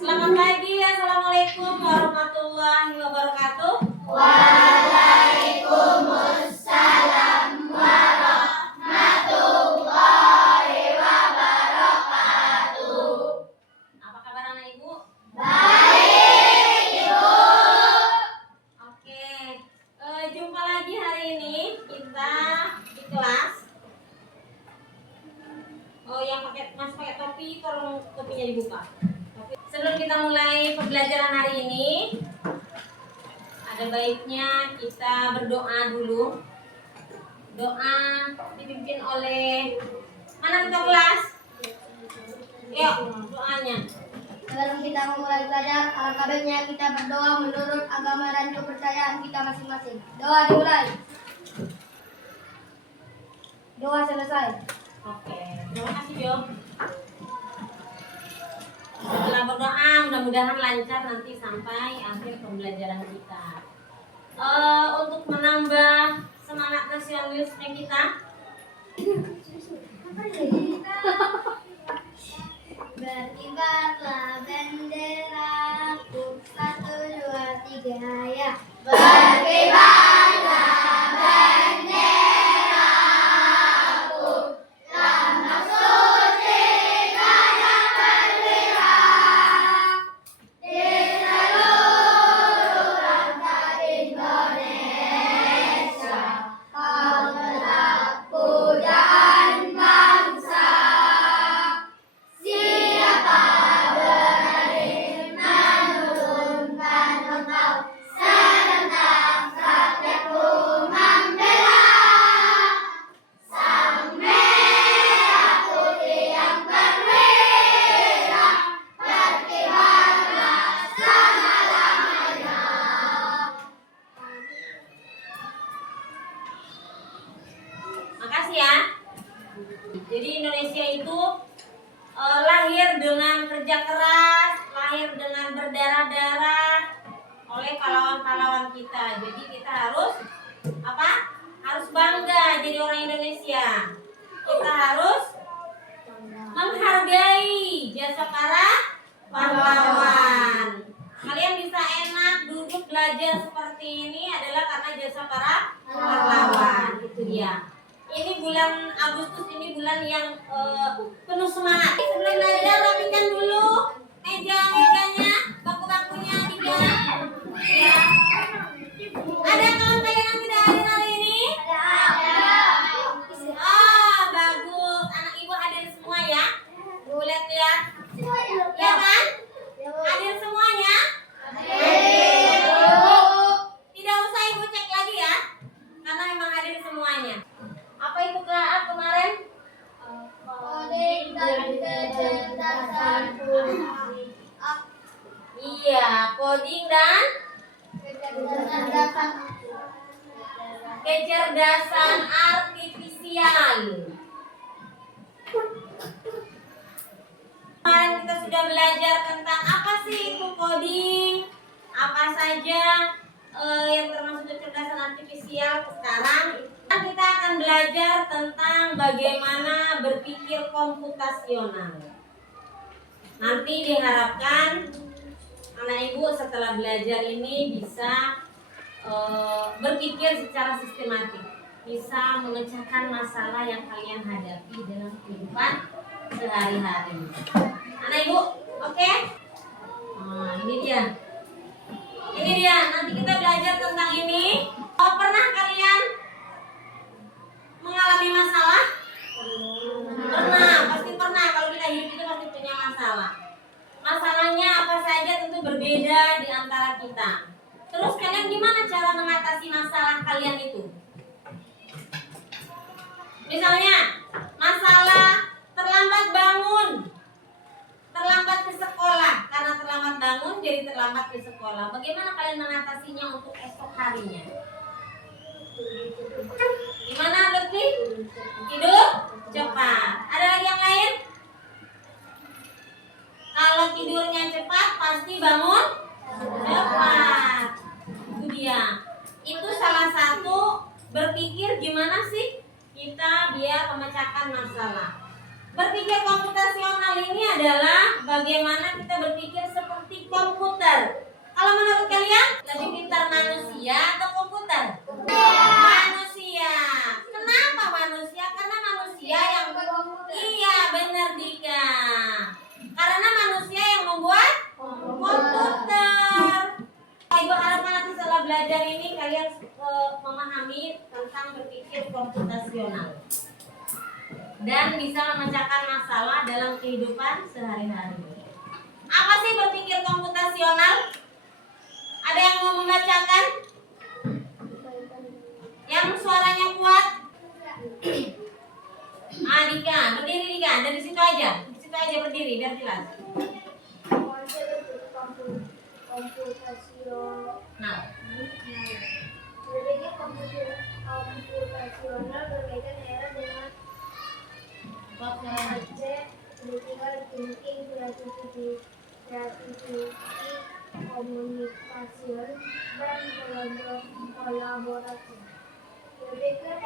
Selamat pagi, assalamualaikum warahmatullahi wabarakatuh. Waalaikumsalam warahmatullahi wabarakatuh. Apa kabar anak ibu? Baik, Ibu. Oke, jumpa lagi hari ini kita di kelas. Oh, yang masih pakai topi, tolong topinya dibuka. Sebelum kita mulai pembelajaran hari ini, ada baiknya kita berdoa dulu. Doa dipimpin oleh mana ketua kelas? Yuk, doanya. Sebelum kita memulai belajar, alangkah baiknya kita berdoa menurut agama dan kepercayaan kita masing-masing. Doa dimulai. Doa selesai. Oke, terima kasih Jo. Setelah berdoa, mudah-mudahan lancar nanti sampai akhir pembelajaran kita. Untuk menambah semangat nasionalisme kita, Berkibarlah benderaku, 1, 2, 3 ya. Berkibarlah benderaku, lambang suci gajah berkibar di seluruh rakyat Indonesia. Kau telah pujaan bangsa. Siapa berani menurunkan engkau, serentak rakyatku membela. Sang merah putih yang perwira, berkibarlah selama-lamanya. makasih ya. Jadi Indonesia itu lahir dengan kerja keras, lahir dengan berdarah-darah oleh pahlawan-pahlawan kita. Jadi kita harus apa? Harus bangga jadi orang Indonesia. Kita harus menghargai jasa para pahlawan. Kalian bisa enak duduk belajar seperti ini adalah karena jasa para pahlawan. Itu dia. Ini bulan Agustus, ini bulan yang penuh semangat. Sebelum belajar rapikan dulu meja-mejanya, bangku-bangkunya tiga. Ya. Ada kawan kalian yang tidak hadir hari ini? Oh, bagus. Anak ibu hadir semua ya. Bu lihat ya. Ya kan? Hadir semuanya? Tidak usah ibu cek lagi ya. Karena memang hadir semuanya. Apa itu Kak kemarin? Coding dan kecerdasan Iya, coding dan kecerdasan artifisial. Kemarin kita sudah belajar tentang apa sih itu coding, apa saja yang termasuk kecerdasan artifisial. Sekarang kita akan belajar tentang bagaimana berpikir komputasional. Nanti diharapkan anak ibu setelah belajar ini bisa berpikir secara sistematik, bisa memecahkan masalah yang kalian hadapi dalam kehidupan sehari-hari. Anak ibu, oke? Nah, ini dia. Ini dia. Nanti kita belajar tentang ini. Pernah kalian mengalami masalah? Pernah, pasti pernah. Kalau kita hidup itu pasti punya masalah. Masalahnya apa saja tentu berbeda di antara kita. Terus kalian gimana cara mengatasi masalah kalian itu? Misalnya, masalah terlambat bangun, terlambat ke sekolah. Karena terlambat bangun jadi terlambat ke sekolah. Bagaimana kalian mengatasinya untuk esok harinya? Gimana Lutfi? Tidur cepat. Ada lagi yang lain? Kalau tidurnya cepat pasti bangun cepat. Itu dia. Itu salah satu berpikir gimana sih kita biar memecahkan masalah. Berpikir komputasional ini adalah bagaimana kita berpikir seperti komputer. Kalau menurut kalian, lebih pintar manusia atau komputer? Manusia. Kenapa manusia? Karena manusia yang iya, benar Dika. Karena manusia yang membuat komputer. Ibu harapkan nanti setelah belajar ini kalian memahami tentang berpikir komputasional dan bisa memecahkan masalah dalam kehidupan sehari-hari. Apa sih berpikir komputasional? Ada yang mau membacakan? Yang suaranya kuat? Dika, berdiri Dika, dari situ aja. Di situ aja berdiri biar jelas. Nah, berpikir komputasional berkaitan erat dengan critical thinking, creativity, communication, dan kolaborasi. Berpikir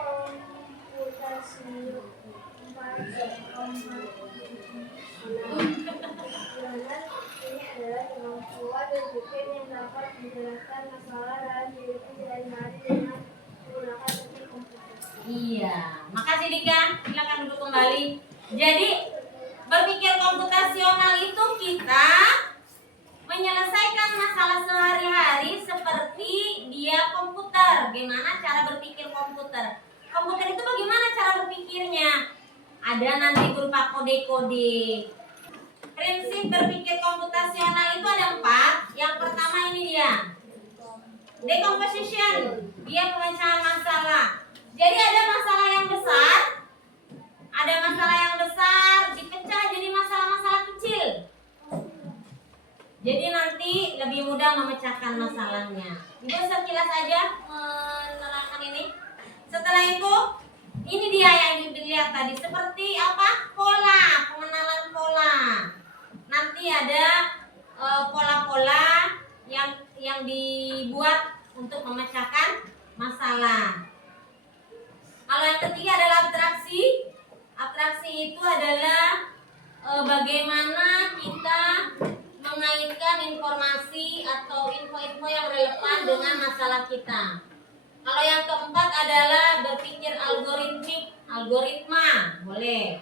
komputasional ini adalah kemampuan berpikir yang dapat menjelaskan masalah dalam kehidupan sehari-hari dengan menggunakan teknik komputer. iya. Makasih Dika. Silakan duduk kembali. Jadi berpikir komputasional itu kita menyelesaikan masalah sehari-hari seperti dia komputer. Bagaimana cara berpikir komputer? Komputer itu bagaimana cara berpikirnya? Ada nanti berupa kode-kode. Prinsip berpikir komputasional itu ada 4. Yang pertama ini dia, decomposition. Dia pemecahan masalah. Jadi ada masalah yang besar, ada masalah yang besar dipecah jadi masalah-masalah kecil. Jadi nanti lebih mudah memecahkan masalahnya. Ibu sekilas saja menerangkan ini. Setelah itu, ini dia yang dilihat tadi, seperti apa? Pola, pengenalan pola. Nanti ada pola-pola yang dibuat untuk memecahkan masalah. Kalau yang ketiga adalah abstraksi. Abstraksi itu adalah bagaimana kita mengaitkan informasi atau info-info yang relevan dengan masalah kita. Kalau yang keempat adalah berpikir algoritmik, algoritma, boleh.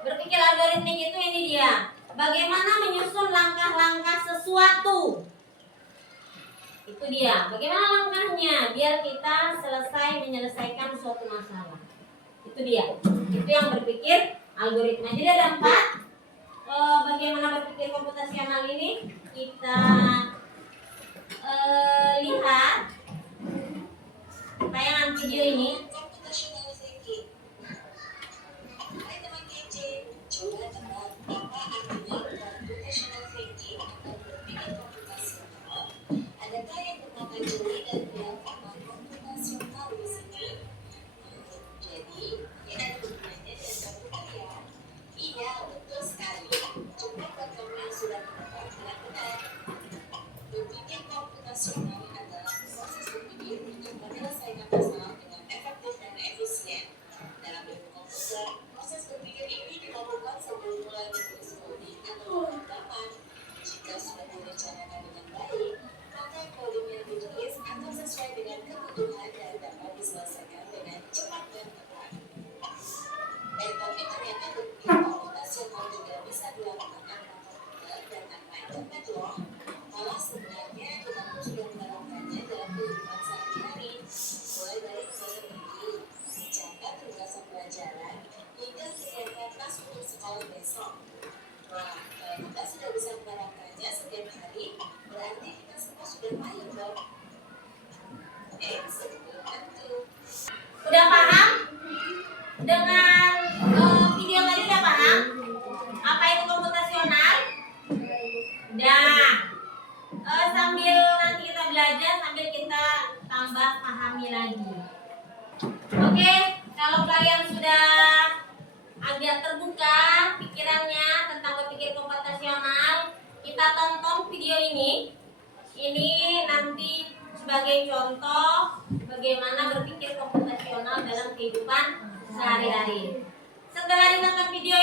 Berpikir algoritmik itu ini dia, bagaimana menyusun langkah-langkah sesuatu. Itu dia, bagaimana langkahnya biar kita selesai menyelesaikan suatu masalah. Itu dia, itu yang berpikir algoritma. Jadi ada 4. Bagaimana berpikir komputasional ini kita lihat tayangan video ini. Coba tebak apa artinya computational thinking atau berpikir komputasional? Adakah yang bernama Joey dan bilang apa komputasional di sini? Jadi, ini ada hubungannya dengan komputer ya? Iya, betul sekali. Coba buat kamu yang sudah menebak dengan benar. Berpikir komputasional adalah proses berpikir untuk menyelesaikan masalah dengan efektif dan efisien. Dalam ilmu komputer, proses berpikir ini dilakukan sebelum mulai menulis kode atau pengungkapan. Jika sudah direncanakan dengan baik, maka kode yang ditulis akan sesuai dengan kebutuhan dan dapat diselesaikan dengan cepat dan tepat. Tapi ternyata berpikir komputasional juga bisa dilakukan tanpa komputer dan tanpa internet loh. Malah sebenarnya kita pun sudah menerapkannya dalam kehidupan sehari-hari, mulai dari proses berpikir, mencatat tugas pembelajaran, hingga menyiapkan tas untuk sekolah besok. Wah, kalau kita sudah bisa menerapkannya setiap hari, berarti kita semua sudah payah dong. Sebelum tentu. Udah paham? Dengan video tadi udah paham? Apa itu komputasional? Udah. Sambil nanti kita belajar, sambil kita tambah pahami lagi. Oke, kalau kalian sudah agak terbuka pikirannya tentang berpikir komputasional, kita tonton video ini. Ini nanti sebagai contoh bagaimana berpikir komputasional dalam kehidupan sehari-hari. Setelah ditonton video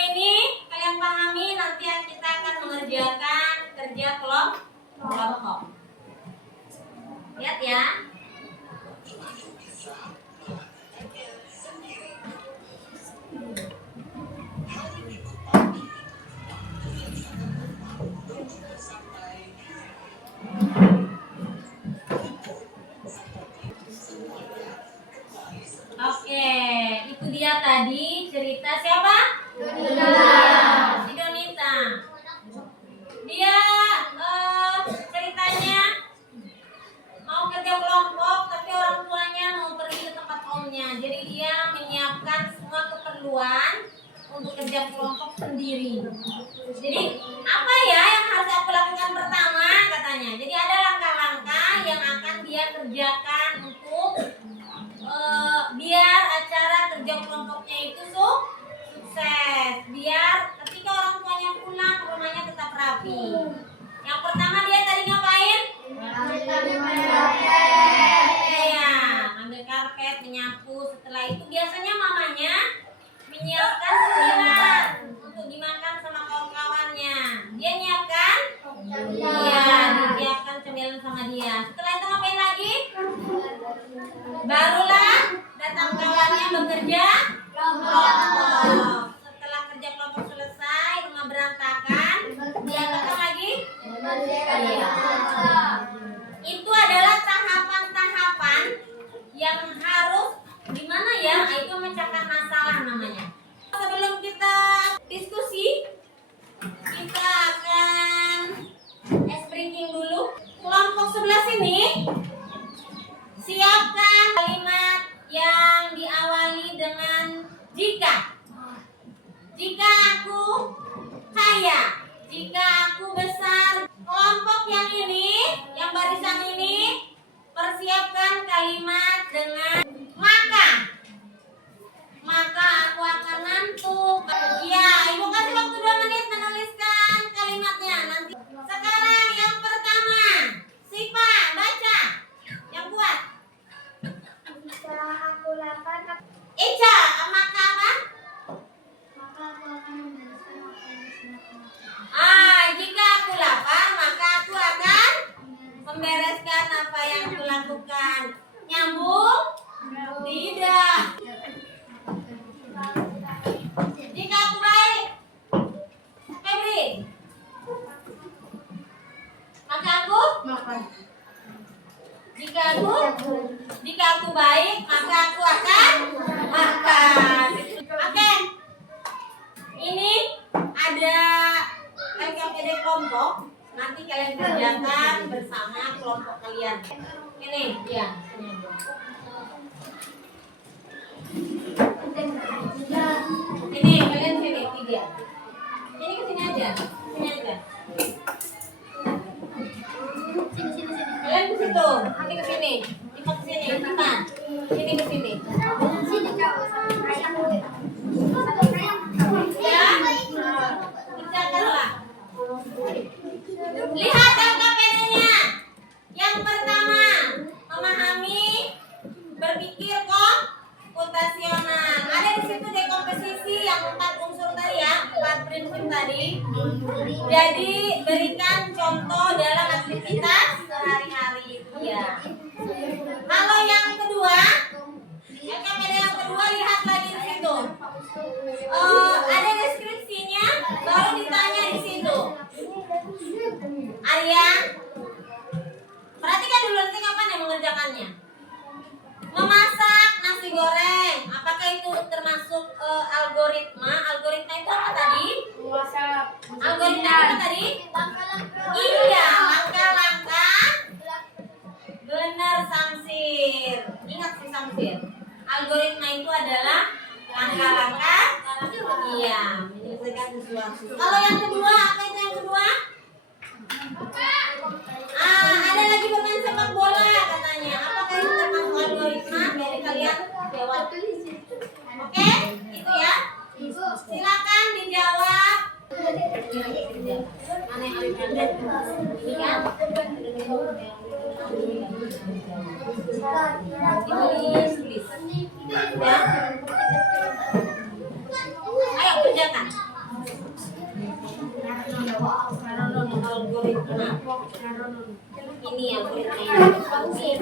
siapa? Si Donita. Dia ceritanya mau kerja kelompok tapi orang tuanya mau pergi ke tempat omnya. Jadi dia menyiapkan semua keperluan untuk kerja kelompok sendiri. Jadi apa ya yang harus aku lakukan pertama katanya. Jadi ada langkah-langkah yang akan dia kerjakan untuk biar acara kerja kelompoknya itu sukses. Biar ketika orang tuanya pulang rumahnya tetap rapi. Yang pertama dia tadi ngapain? Ya, ambil karpet, menyapu. Setelah itu biasanya mamanya menyiapkan cemilan untuk dimakan sama kawan-kawannya. Dia nyiapkan? Iya, disiapkan cemilan sama dia. Setelah itu ngapain lagi? Barulah datang kawannya bekerja kelompok. Setelah kerja kelompok selesai, rumah berantakan, dia datang lagi? Iya. Itu adalah tahapan-tahapan yang harus gimana ya? Itu memecahkan masalah namanya. Sebelum kita diskusi, kita akan ice breaking dulu. Kelompok sebelah sini, siapkan kalimat yang diawali dengan jika. Jika aku kaya, jika aku besar. Kelompok yang ini, yang barisan ini, persiapkan kalimat dengan maka. Maka aku akan ngantuk. Ya, ibu kasih waktu 2 menit menuliskan kalimatnya. Nanti. Sekarang yang pertama, Sipa baca. Yang kuat. Jika aku lapar, Ica, maka apa? maka aku akan membereskan apa yang sudah aku lakukan. Jika aku lapar, maka aku akan membereskan apa yang kulakukan. Nyambung? Tidak. Jika aku baik, Febri, maka aku? Jika aku baik, maka aku akan makan. Oke. Ini ada LKPD kelompok. Nanti kalian kerjakan bersama kelompok kalian. Ini, ya. Ini kalian sini 3. Ini ke sini aja. Sini aja. Kalian ke situ, nanti ke sini. Lima ke sini, 5. Ini ke sini. Ya. Kerjakanlah. Lihat LKPD-nya. Yang pertama, memahami, berpikir komputasional. Ada di situ dekomposisi yang 4 unsur tadi ya, 4 prinsip tadi. Jadi berikan contoh dalam aktivitas sehari-hari itu ya. Kalau yang kedua, LKPD yang kedua lihat lagi di situ. Ada deskripsinya, baru ditanya di situ. Arya, perhatikan dulu nanti kapan yang mengerjakannya. Memasak nasi goreng, apakah itu termasuk algoritma? Algoritma itu apa tadi? Algoritma apa tadi? Iya, langkah-langkah. Benar, Samsir. Ingat sih Samsir. Algoritma itu adalah langkah-langkah. Iya, menyelesaikan sesuatu. Kalau yang kedua, apa itu yang kedua? Ada lagi bermain sepak bola katanya. Apakah itu termasuk algoritma? Biar kalian jawab. Oke, itu ya. Silakan dijawab. Aneh ini kan? Tulis. Ya. Ayo kerjakan. Algoritma. Ini algoritma ini.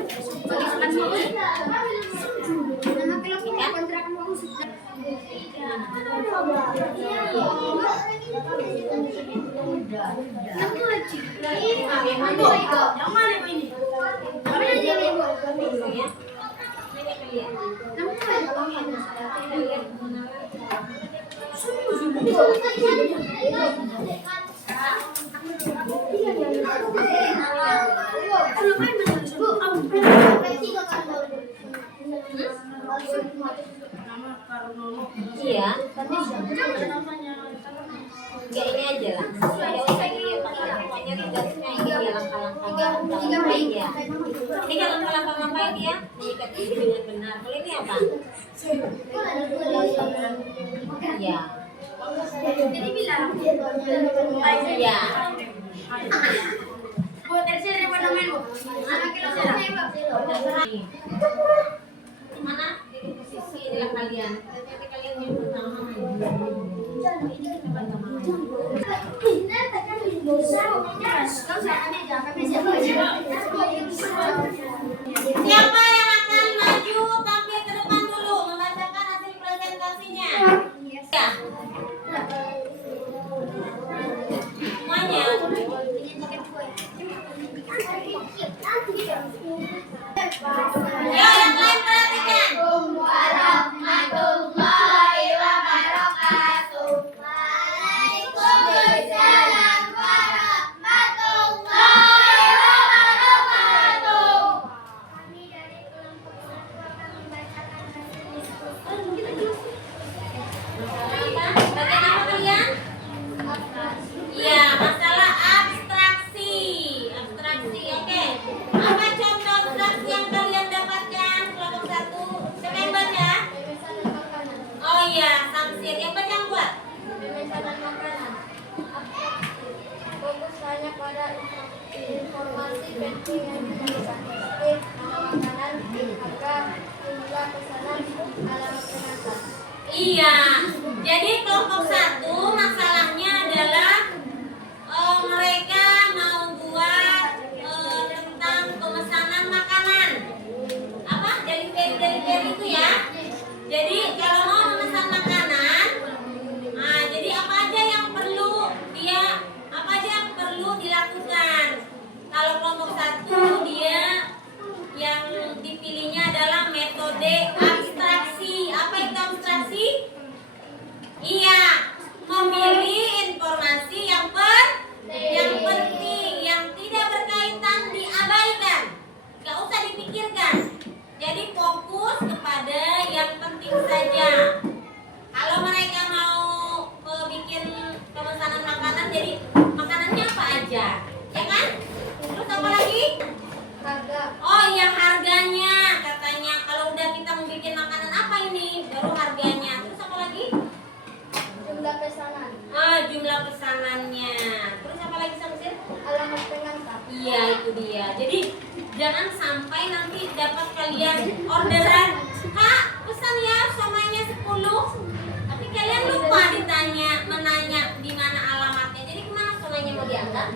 Iya. Ya ini aja lah. Nggak usah dipakai pokoknya tugasnya ini ya langkah-langkah ya. Ini kan langkah-langkah ngapain ya? Mengikat diri dengan benar. Kalau ini apa? Ya. Jadi bilang. Ya. Bu, terserah mana main bu? Anak kita serah. Mana? Di posisi inilah kalian. Nanti kalian yang pertama main. Ini kita pertama main. Siapa yang akan maju tampil ke depan dulu membacakan hasil presentasinya? Ya. Semuanya. Ya, yang lain perhatikan. Warahmatullahi wabarakatuh. Waalaikumsalam warahmatullahi wabarakatuh. Kami dari kelompok 1 akan membacakan hasil diskusi. Apa? Bagian apa kalian? Iya, masalah abstraksi. Abstraksi, oke. Apa contoh abstraksi yang kalian dapatkan kelompok 1? Siapa yang baca? Oh iya, Samsir. Yang baca yang buat? Pemesanan makanan. Abstraksi. Fokus hanya pada informasi penting yang bisa seperti nama makanan, harga, jumlah pesanan, alamat penatar. Iya. Jadi kelompok 1 masalahnya adalah mereka mau buat tentang pemesanan makanan. Apa? Delivery itu ya. Jadi kalau mau memesan makanan, nah jadi apa aja yang perlu dilakukan? Kalau kelompok 1 dia yang dipilihnya adalah metode abstraksi. Apa itu abstraksi? Iya, memilih informasi yang penting, yang tidak berkaitan diabaikan, nggak usah dipikirkan. Jadi fokus kepada yang penting saja. Kalau mereka mau bikin pemesanan makanan, jadi makanannya apa aja, ya kan? Terus apa lagi? Harga. Oh iya, harganya katanya. Kalau udah kita mau bikin makanan apa ini, baru harganya. Terus apa lagi? Jumlah pesanan. Jumlah pesanannya. Terus apa lagi Samsir? Alamat pengantar. Iya, itu dia. Jadi jangan sampai nanti dapat kalian orderan, Kak, pesan ya somainya 10. Tapi kalian lupa menanya di mana alamatnya. Jadi kemana somainya mau diantar?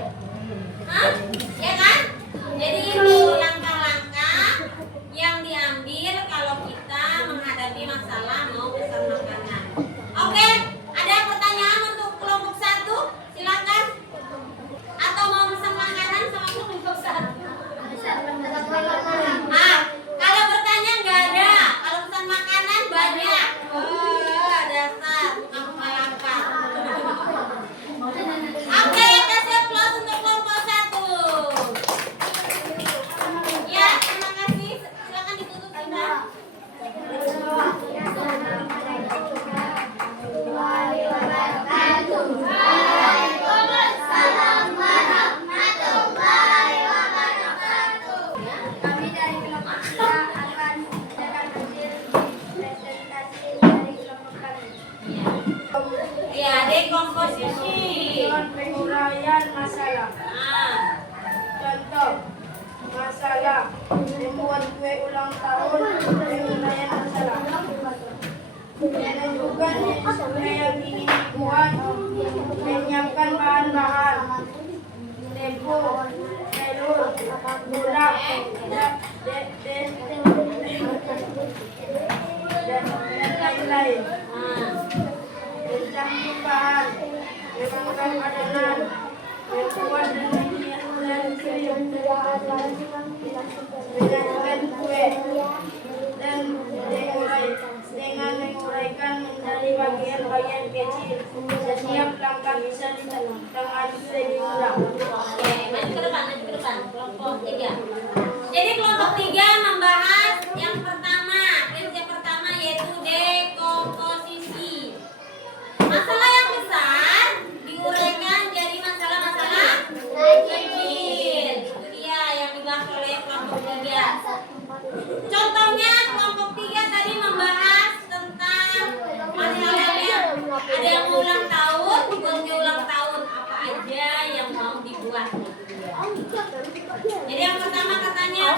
Hah? Ya kan? Jadi itu langkah-langkah yang diambil kalau kita menghadapi masalah mau pesan makanan. Oke, ada pertanyaan untuk kelompok 1? Silakan. Atau mau pesan makanan sama kelompok 1? Kalau bertanya nggak ada. Kalau pesan makanan banyak. Dasar tukang lapar. Oke, kasih aplaus untuk kelompok 1. Ya, terima kasih. Silakan ditutup sudah. Waalaikumsalam warahmatullahi wabarakatuh. Kami dari kelompok 3 akan membacakan hasil presentasi dari kelompok kami. Ya, dekomposisi. Dengan penguraian masalah. Contoh, masalah membuat kue ulang tahun, penguraian masalah. Menentukan kue yang ingin dibuat, menyiapkan bahan-bahan, tepung, telur, gula, dan lain-lain. Mencampur bahan, memanggang adonan, membuat dan menyiapkan krim, menyajikan kue, dan menguraikan menjadi bagian-bagian kecil dengan seimbang. Oke, maju ke depan, kelompok 3. Jadi kelompok 3 membahas yang pertama, prinsip pertama yaitu dekomposisi. Masalah yang besar diuraikan jadi masalah-masalah kecil. Itu dia yang dibahas oleh kelompok 3. Contohnya kelompok 3 tadi membahas tentang masalahnya. Ada yang mau ulang tahun, buatnya ulang tahun apa aja yang mau dibuat. Jadi yang pertama katanya,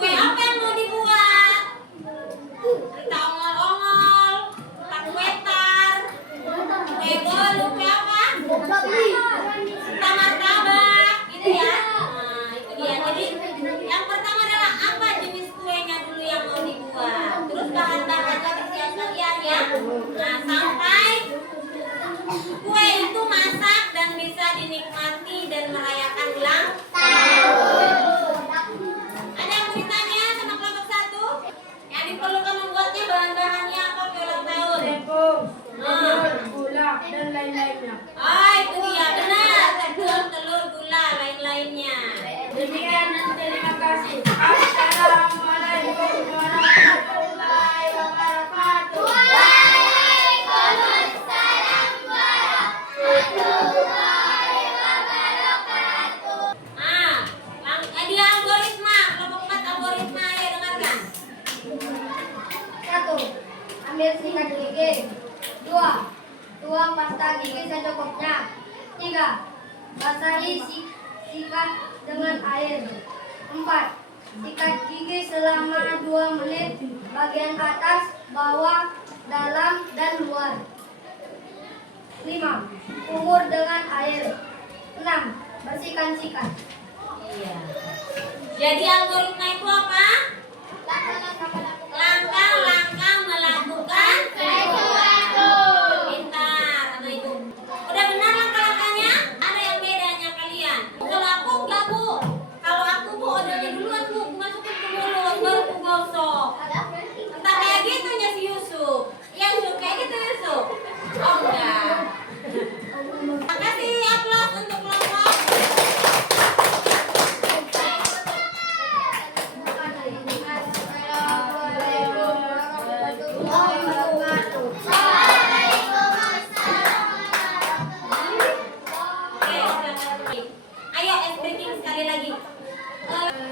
kue apa yang mau dibuat? Kita ongol-ongol, tak kue tar, kue bolu, kue apa? Kita martabak, gitu ya. Nah, itu dia. Jadi yang pertama adalah apa jenis kuenya dulu yang mau dibuat. Terus bahan-bahannya disiapkan ya. Nah, sampai kue itu masak dan bisa dinikmati dan merayakan ulang tahun. Ada yang mau ditanya sama kelompok 1? Yang diperlukan membuatnya bahan-bahannya apa kue ulang tahun? Tepung, telur, gula, dan lain-lainnya. Oh, itu dia benar. Tepung, telur, gula, lain-lainnya. Demikian dan terima kasih. Assalamualaikum warahmatullahi wabarakatuh. Ah, dia algoritma, kelompok 4 algoritma ya dengarkan. 1. Ambil sikat gigi. 2. Tuang pasta gigi secukupnya. 3. Basahi sikat dengan air. 4. Sikat gigi selama 2 menit, bagian atas, bawah, dalam, dan luar. 5. Kumur dengan air. 6. Bersihkan sikat. Iya. Jadi algoritma itu apa? Langkah-langkah melakukan sesuatu. Pintar, anak ibu. Udah benar langkah-langkahnya? Ada yang bedanya kalian? Kalau aku enggak, Bu. Kalau aku, Bu, odolnya duluan, Bu. Masukin ke mulut, baru ku gosok. Entah kayak gitunya si Yusuf. Ya, Yusuf, kayak gitu Yusuf. Oh, enggak. Makasih aplaus untuk kelompok. Ayo es breaking sekali lagi.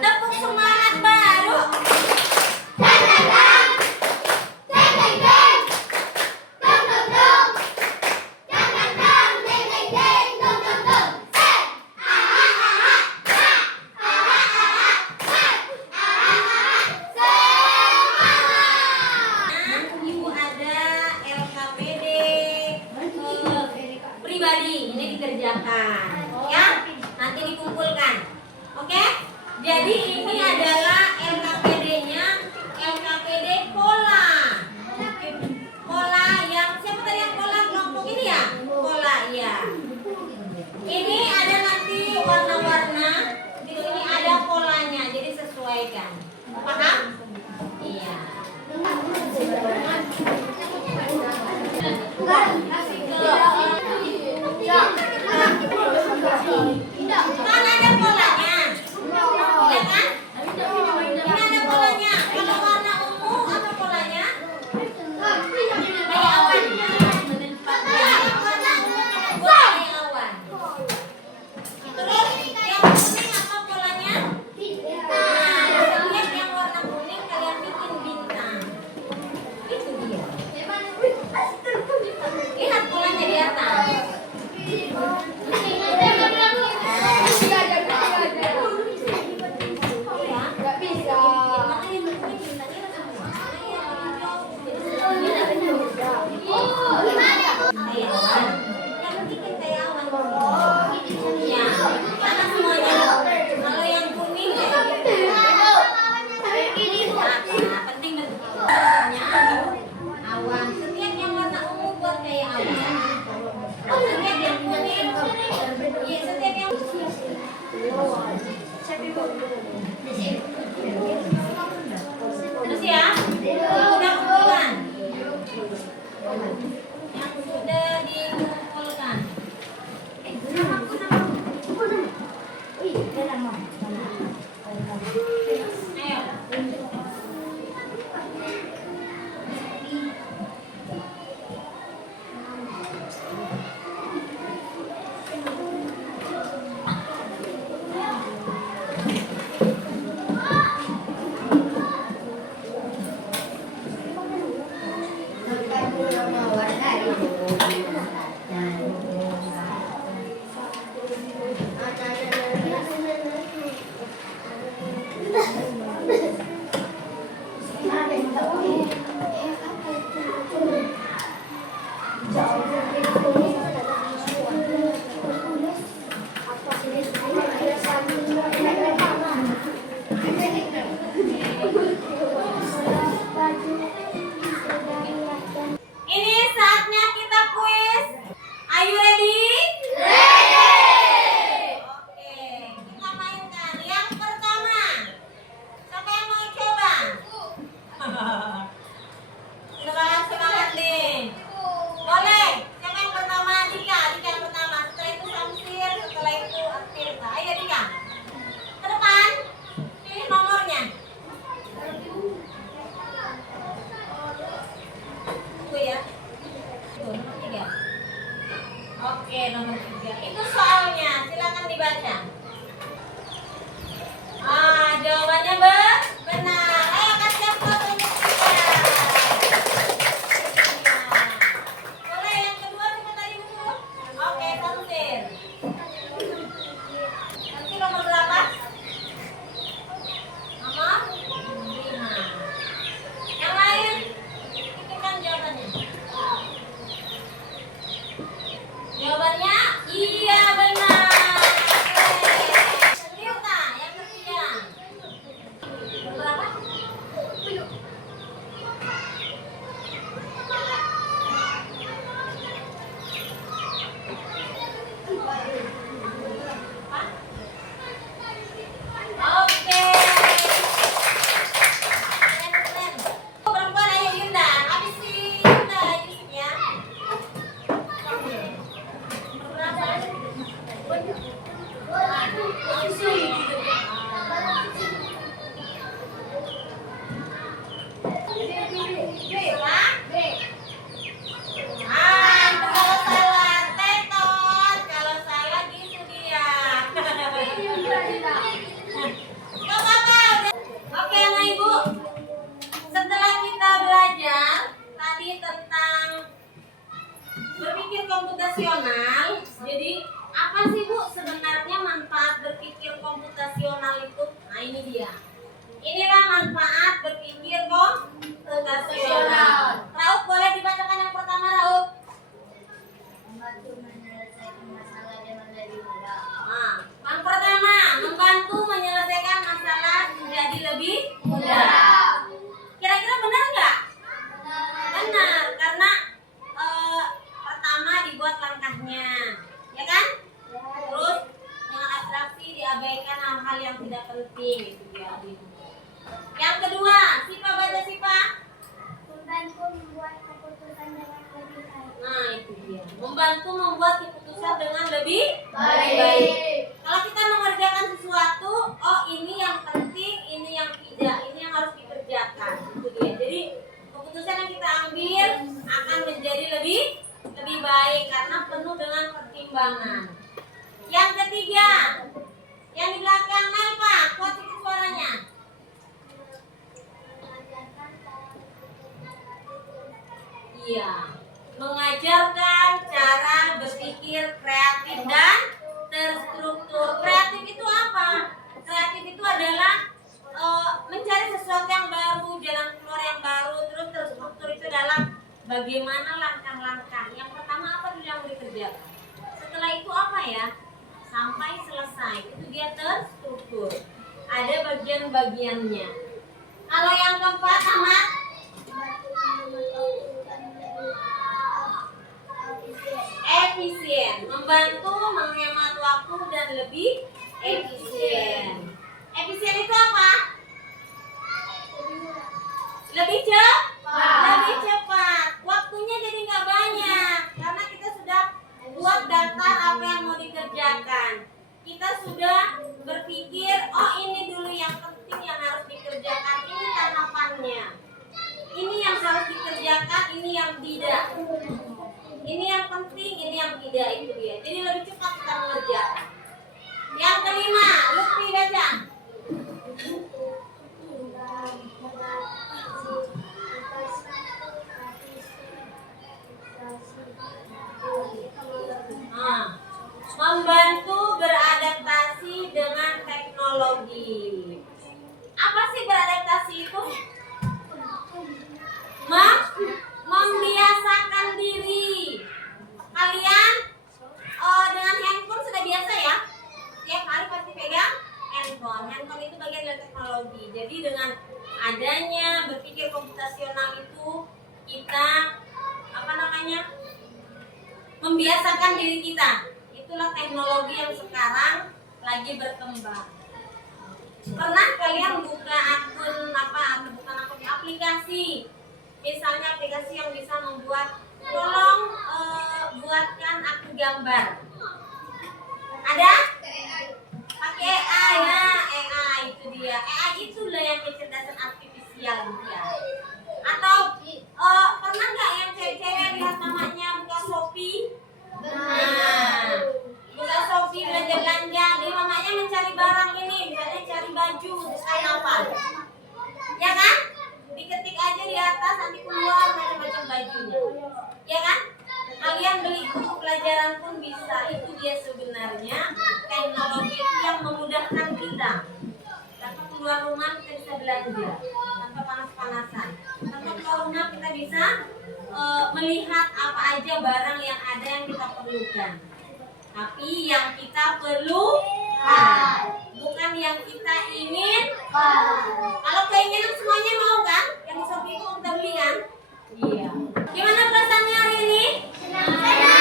Tepuk semangat baru. Ibu ada LKPD pribadi ini dikerjakan, ya. Nanti dikumpulkan, oke? Jadi ini adalah LKPD-nya, LKPD pola. Pola yang siapa tadi yang pola kelompok ini ya? Pola ya. Ini ada nanti warna-warna. Di sini ada polanya, jadi sesuaikan. Paham? Iya. Kan ada polanya, ya kan? Ini ada polanya. Kalau warna ungu apa polanya? Kayak awan. Ya, warna ungu kalau buat kayak awan. Terus yang kuning apa polanya? Nah, lihat yang warna kuning kalian bikin bintang. Itu dia. Lihat polanya di atas. Terus ya, udah kumpulkan. Yang sudah dikumpulkan. Oke, nomor 3. Itu soalnya, silakan dibaca. Jawabannya benar. Ayo kasih aplaus untuk kita. Boleh yang kedua siapa tadi Bu? Oke, Samsir. Nanti nomor berapa? Nomor 5. Yang lain? Pikirkan jawabannya. Jawabannya iya benar. Liuta, yang ketiga. Berapa? Oke. Keren. Perempuan ayo Yunda. Habis si Yunda Yusuf ya. Itu kalau salah tetot, kalau salah gitu dia. Gak apa-apa. Oke anak ibu, setelah kita belajar tadi tentang berpikir komputasional, jadi apa sih Bu sebenarnya manfaat berpikir komputasional itu? Nah ini dia. Inilah manfaat berpikir komputasional. Rauf boleh dibacakan yang pertama Rauf. Membantu menyelesaikan masalah dengan lebih mudah. Nah, yang pertama membantu menyelesaikan masalah menjadi lebih mudah. Kira-kira benar nggak? Benar, karena pertama dibuat langkahnya, ya kan? Terus dengan abstraksi diabaikan hal-hal yang tidak penting itu dia. Yang kedua, Sipa baca Sipa. Membantu membuat keputusan dengan lebih baik. Nah itu dia, membantu membuat keputusan dengan lebih Baik. Kalau kita mengerjakan sesuatu, oh ini yang penting, ini yang tidak, ini yang harus dikerjakan. Itu dia. Jadi keputusan yang kita ambil akan menjadi lebih baik karena penuh dengan pertimbangan. Yang ketiga, yang di belakang Nelpa, kuat sedikit suaranya. Mengajarkan cara berpikir kreatif. Iya, mengajarkan cara berpikir kreatif dan terstruktur. Kreatif itu apa? Kreatif itu adalah mencari sesuatu yang baru, jalan keluar yang baru. Terus terstruktur itu adalah bagaimana langkah-langkah. Yang pertama apa dulu yang dikerjakan? Setelah itu apa ya? Sampai selesai. Itu dia terstruktur. Ada bagian-bagiannya. Kalau yang keempat sama efisien, membantu menghemat waktu dan lebih efisien. Efisien itu apa? Lebih cepat. Waktunya jadi nggak banyak karena kita sudah buat daftar apa yang mau dikerjakan. Kita sudah berpikir, oh ini dulu yang penting yang harus dikerjakan, ini tahapannya. Ini yang harus dikerjakan, ini yang tidak. Ini yang penting, ini yang tidak, itu dia. Jadi lebih cepat kita mengerjakan. Yang kelima, Lutfi baca. Membantu beradaptasi dengan teknologi. Apa sih beradaptasi itu? Membiasakan diri. Kalian dengan handphone sudah biasa ya? Tiap hari pasti pegang handphone. Handphone itu bagian dari teknologi. Jadi dengan adanya berpikir komputasional itu kita membiasakan diri kita. Itulah teknologi yang sekarang lagi berkembang. Pernah kalian buka bukan akun aplikasi? Misalnya aplikasi yang bisa membuat, tolong buatkan aku gambar. Ada? Pakai AI, nah AI itu dia. AI itulah yang kecerdasan artifisial ya. Atau pernah nggak yang cewek-cewek lihat mamanya buka Shopee? Benar. untuk pelajaran pun bisa. Itu dia sebenarnya teknologi itu yang memudahkan kita. Tanpa keluar rumah kita bisa belanja, tanpa panas-panasan. Tanpa keluar rumah kita bisa melihat apa aja barang yang ada yang kita perlukan. Tapi yang kita perlukan, bukan yang kita inginkan. Kalau keinginan semuanya mau kan? Yang di Shopee itu kita beli kan? Iya. Gimana perasaannya hari ini? Senang.